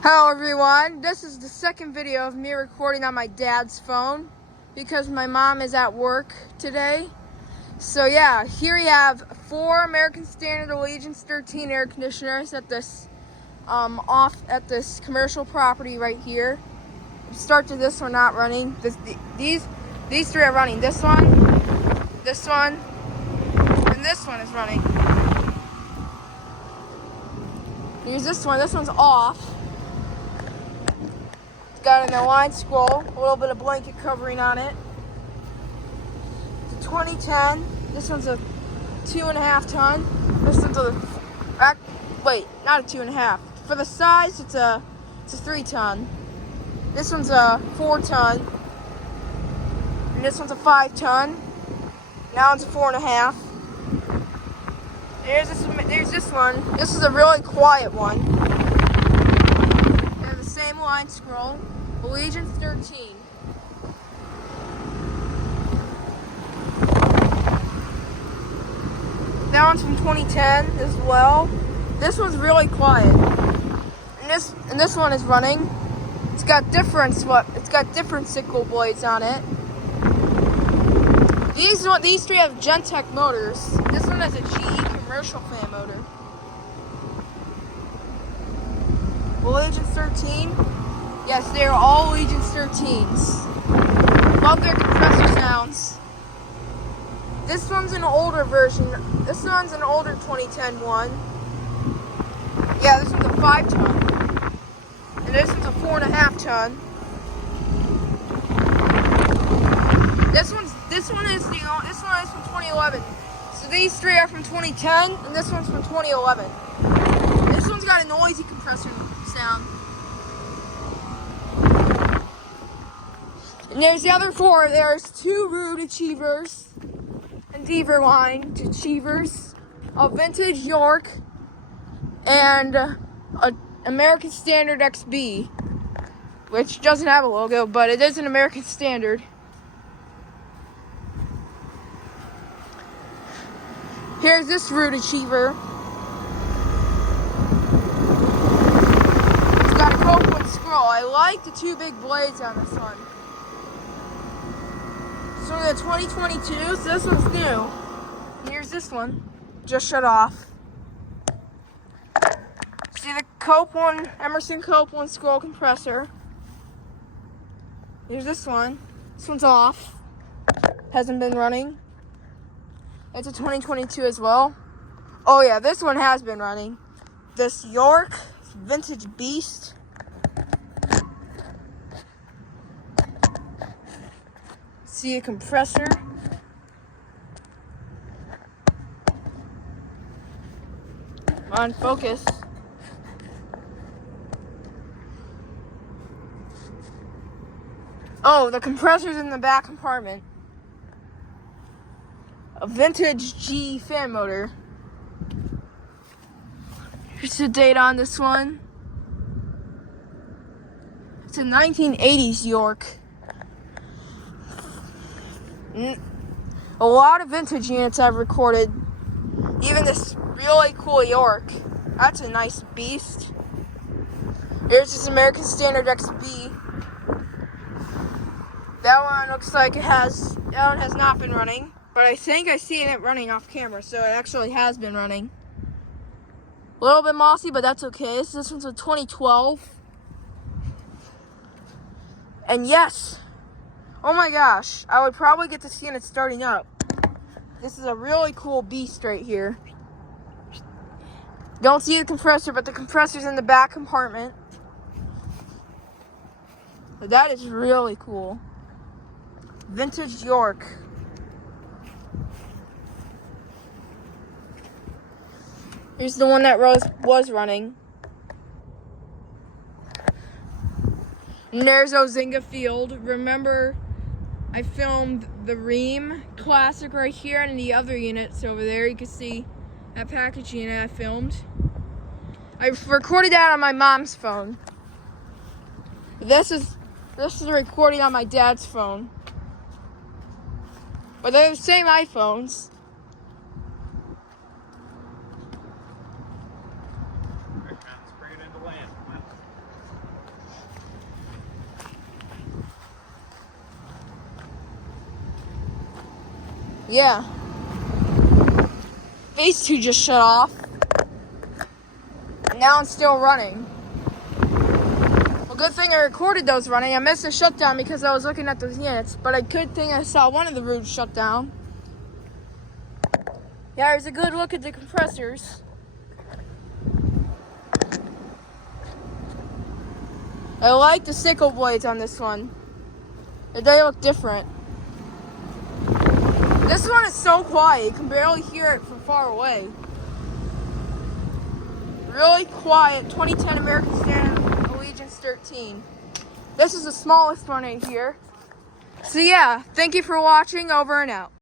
Hello everyone, this is the second video of me recording on my dad's phone because my mom is at work today. So yeah, here we have 4 American Standard Allegiance 13 air conditioners at this off at this commercial property right here. Start to this one not running. These 3 are running. This one, and this one is running. Here's this one. This one's off. It's got an align scroll, a little bit of blanket covering on it. It's a 2010. This one's a 2.5 ton. This one's not a 2.5. For the size, it's a 3 ton. This one's a 4 ton. And this one's a 5 ton. Now it's a 4.5. There's this one. This is a really quiet one. They have the same line scroll. Allegiance 13. That one's from 2010 as well. This one's really quiet. And this one is running. It's got different sickle blades on it. These 3 have Gentech motors. This one has a GE commercial fan motor. Allegiance 13. Yes, they are all Allegiance 13s. Love their compressor sounds. This one's an older version. This one's an older 2010 one. Yeah, this one's a 5 ton. And this one's a 4.5 ton. This one is from 2011. So these 3 are from 2010, and this one's from 2011. This one's got a noisy compressor sound. And there's the other 4. There's 2 Ruud Achievers and Deaver line Achievers, a vintage York, and a American Standard XB, which doesn't have a logo, but it is an American Standard. Here's this Ruud Achiever. It's got a Copeland scroll. I like the 2 big blades on this one. So the 2022, so this one's new. Here's this one, just shut off. See the Copeland, Emerson Copeland scroll compressor. Here's this one. This one's off. Hasn't been running. It's a 2022 as well. Oh yeah, this one has been running. This York vintage beast. See a compressor. On focus. Oh, the compressor's in the back compartment. A vintage GE fan motor. Here's the date on this one. It's a 1980s York. A lot of vintage units I've recorded. Even this really cool York. That's a nice beast. Here's this American Standard XB. That one looks like that one has not been running. But I think I see it running off camera, so it actually has been running. A little bit mossy, but that's okay. So this one's a 2012. And yes, oh my gosh, I would probably get to see it starting up. This is a really cool beast right here. Don't see the compressor, but the compressor's in the back compartment. But that is really cool. Vintage York. Here's the one that was running. And there's Ozinga Field. Remember, I filmed the Ream Classic right here, and the other units over there. You can see that package unit I filmed. I recorded that on my mom's phone. This is a recording on my dad's phone. But they're the same iPhones. Yeah. These two just shut off. And now I'm still running. Well, good thing I recorded those running. I missed the shutdown because I was looking at those units, but a good thing I saw one of the Ruud shut down. Yeah, there's a good look at the compressors. I like the sickle blades on this one. They look different. This one is so quiet, you can barely hear it from far away. Really quiet, 2010 American Standard Allegiance 13. This is the smallest one in here. So yeah, thank you for watching, over and out.